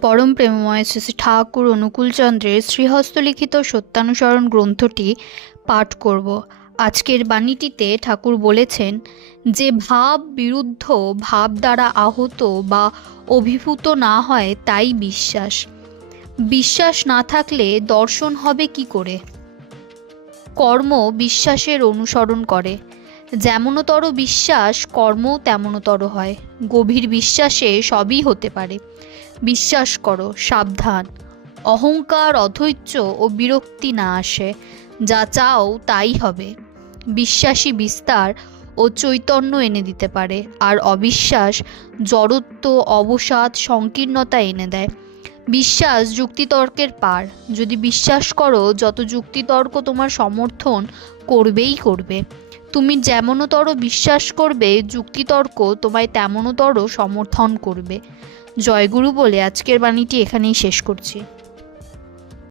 পরম প্রেমময় শ্রী শ্রী ঠাকুর অনুকূলচন্দ্রের শ্রীহস্তলিখিত সত্যানুসরণ গ্রন্থটি পাঠ করব। আজকের বাণীটিতে ঠাকুর বলেছেন যে ভাব বিরুদ্ধ ভাব দ্বারা আহত বা অভিভূত না হয় তাই বিশ্বাস। বিশ্বাস না থাকলে দর্শন হবে কি করে? কর্ম বিশ্বাসের অনুসরণ করে। যেমনতর বিশ্বাস কর্মও তেমনতর হয়। গভীর বিশ্বাসে সবই হতে পারে। বিশ্বাস করো, সাবধান। অহংকার, অধৈর্য ও বিরক্তি না আসে। যা চাও তাই হবে। বিশ্বাসী বিস্তার ও চৈতন্য এনে দিতে পারে, আর অবিশ্বাস জড়ত্ব, অবসাদ, সংকীর্ণতা এনে দেয়। বিশ্বাস যুক্তিতর্কের পার। যদি বিশ্বাস করো, যত যুক্তিতর্ক তোমার সমর্থন করবেই করবে। তুমি যেমনতর বিশ্বাস করবে, যুক্তিতর্ক তোমায় তেমনতর সমর্থন করবে। জয়গুরু বলে আজকের বাণীটি এখানেই শেষ করছি।